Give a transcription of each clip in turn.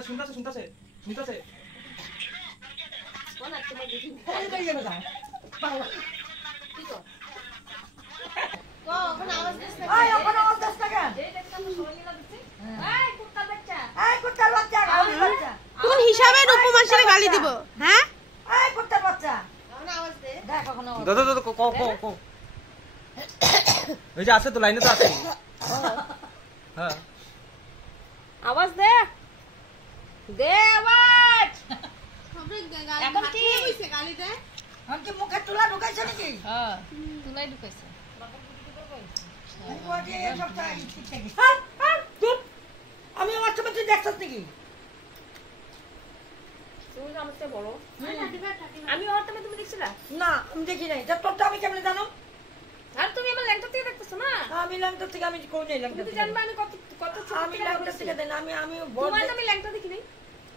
আরে শুনতাছে শুনতাছে শুনতাছে কোন আর তোমার দিদি এই তো গেল যায় কি তো কো কোন আওয়াজ দিছ না এই ওখানে আওয়াজ দিছ না কেন এই দেখছ না সবাই মিলা দিচ্ছে এই কুত্তার বাচ্চা এই কুত্তার বাচ্চা গালি বাচ্চা কোন হিসাবে রূপমাসিরে গালি দিব হ্যাঁ এই কুত্তার বাচ্চা কোন আওয়াজ দে দেখ ওখানে আওয়াজ দাদা দাদা কো কো কো এই যে আছে তো লাইনে তো আছে হ্যাঁ আওয়াজ দে দে আওয়াজ এখন কি হইছে গালি দে আমি কি মুখে তুলা ঢুকাইছ নাকি হ্যাঁ তুলাই ঢুকাইছে ওই এই সবটা ঠিক থাকে চুপ আমি আমার চোখে তুই দেখছস নাকি তুমি আমার চেয়ে বড় আমি ওর তুমি দেখছিলা না আমি দেখি নাই তা তোরটা আমি কেমনে জানো আর তুমি আমার ল্যাংটা থেকে দেখতেছ না আমি ল্যাংটা থেকে আমি কই নাই ল্যাংটা তুমি তো থেকে। জানবা আমি কত কত ছোট আমি ল্যাংটা থেকে দেন আমি বড় তোমার তো আমি ল্যাংটা দেখি নাই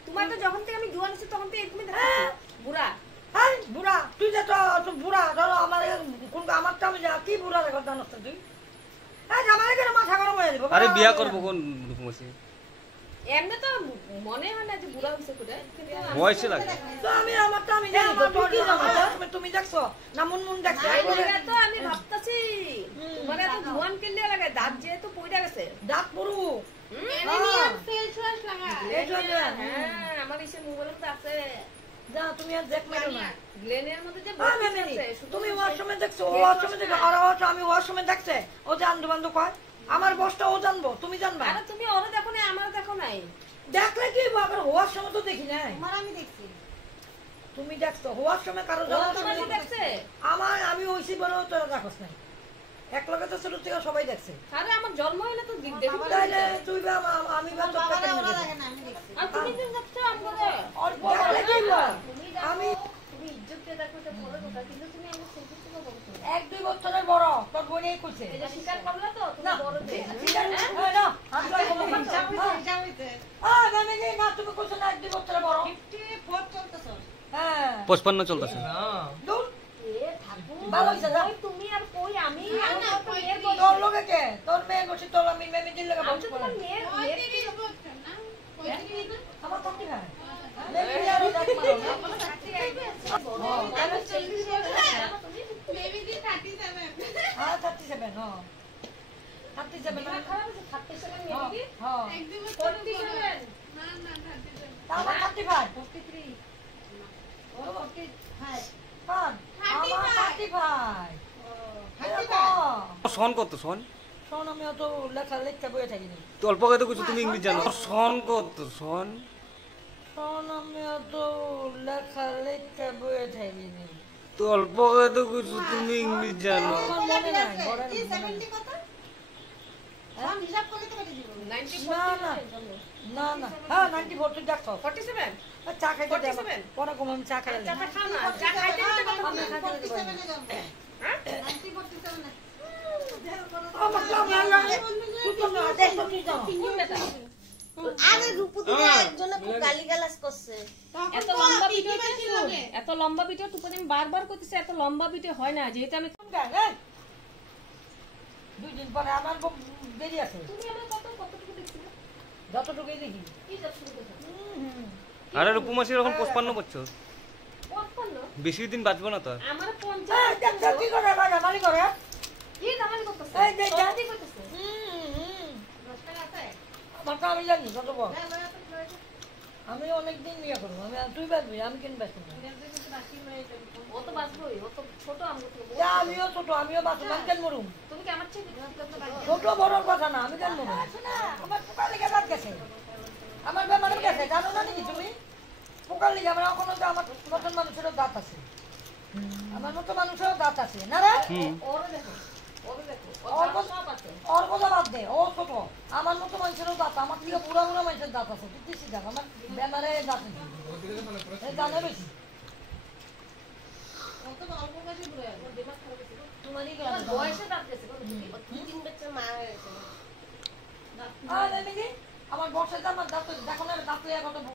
তোমার তো যখন থেকে আমি জোয়ান ছিল তখন থেকে এরকমই দেখছি বুড়া এই বুড়া তুই যে তো বুড়া ধরো আমার কোন আমারটা আমি কি বুড়া রে কথা জানোস তুই এই জামাই কেন মাথা গরম হয়ে যাবে আরে বিয়া করব কোন রূপমসি এমনি তো মনে হয় না যে বুড়া হইছে করে কিন্তু বয়সে লাগে তো আমি আমারটা আমি জানি তো তোর কি জানো তুমি দেখছো না মুনমুন দেখছো এই জায়গা তো আমি ভাবতাছি তোমার এত জোয়ান কেলে লাগে দাঁত যেহেতু পইড়া গেছে দাঁত পুরু এই জন্য হ্যাঁ আমার এসে মোবাইলে তো আছে যা তুমি আর দেখ মেরো না গ্লেনের মধ্যে যে হ্যাঁ বসে মেরি আছে, শুধু তুমি ওয়াশরুমে দেখছো ও ওয়াশরুমে দেখো আর আমি ওয়াশরুমে দেখছে ও যে আন্দো বান্দো কয় আমার বসটা ও জানবো তুমি জানবা আরে তুমি ওরে দেখো না আমার দেখো নাই দেখলে কি আবার ওয়াশরুমে তো দেখি নাই আমার আমি দেখছি তুমি দেখছো ওয়াশরুমে কারো ও জানা তোমার কি দেখছে আমার আমি হইছি বড় তোরা দেখছ নাই এক লগে তো ছোট থেকে সবাই দেখছে আরে আমার জন্ম হইলে তো দেখি তাইলে তুই বা আমি বা তোর কাছে আর তুমি যে দেখছো আমারে অল্প দেখলে কি বা আমি তুমি ইজ্জত দিয়ে দেখো তো বড় কথা কিন্তু তুমি আমার সেলফি থেকে বলছো এক দুই বছরের বড় তোর বোনই কইছে এই যে স্বীকার করলা তো তুমি না বড় দেখ না হাত লয় বলো আমি না তুমি কইছো না এক দুই বছরের বড় 54 চলতেছ হ্যাঁ 55 চলতেছে দূর এ ঠাকুর ভালো হইছে না কই তুমি আর কই আমি তোর লগে কে তোর মেয়ে গছি তোর আমি মেয়ে দিল লগে আমি বলছ তো তোমার মেয়ের আমার থাকি না মেয়ে আর দেখ মারো আমি 40 হ্যাঁ 37 হ্যাঁ 37 না খারাপ আছে 37 মেয়ে কি হ্যাঁ 47 আমার 35 43 ও 45 কান আমার 35 সন কত সন শোন আমি অত লেখা লিখতে বইয়ে থাকিনি তো অল্প কত কিছু তুমি ইংলিশ জানো সন কত সন শোন আমি অত লেখা লিখতে বইয়ে থাকিনি তো অল্প কত কিছু তুমি ইংলিশ জানো আমার মনে নাই বড় না না হ্যাঁ 94 তুই দেখো 47 চা খাইতে দে 47 পরে কম আমি চা খাই চা খাও না চা খাইতে দিতে কথা আমি বলছো। খাইতে দিতে হ্যাঁ আমার কাম লাগা তুই তো না দেখ তো তুই যাও কোন বেটা আরে রূপু দিদি একজনে খুব গালিগালাজ করছে এত লম্বা ভিডিও এত লম্বা ভিডিও তুমি বারবার করতেছে এত লম্বা ভিডিও হয় না যেহেতু আমি দুই দিন পরে আমার দেরি আছে তুমি আমার কতটুকু দেখছিলে যতটুকুই দেখি কি যত শুরু করছো আরে রূপমসির এখন 55 বছর 55 বেশি দিন বাঁচবো না তো আর। আমার এই 50 দেখছো কি করে মালি করে কি দামালি করতেছে এই যে যা কি করতেছে 10 টাকা আছে আমার তো আমি জানি কত বড় আমি অনেকদিন বিয়ে করবো আমি তুই বাঁচবি আমি কেন বাঁচবো ও তো বাঁচবই ও তো ছোট আমগো থেকে যা আমিও ছোট আমিও বাঁচবো আমি কেন মরুম তুমি কি আমার চেয়ে বেশি ছোট বড় কথা না আমি কেন মরুম আমার পোকার লিগে বাদ গেছে আমার বেমার গেছে জানো না নাকি তুমি পোকার লিগে আমার এখনো তো আমার মতন মানুষেরও দাঁত আছে আমার মতো মানুষেরও দাঁত আছে না রে ওরে দেখো ওরে দেখো ওর ওর সব আছে ওর কথা বাদ দে ও ছোট আমার মতো মানুষেরও দাঁত আমার থেকে বুড়া বুড়া মানুষের দাঁত আছে তুই বেশি দাঁত আমার বেমারে দাঁত নেই জানে বেশি তোমারই বয়সে দাঁত গেছে তিন বছর মা হয়ে গেছে আমার বর্ষে আমার দাঁত দেখো না দাঁত কত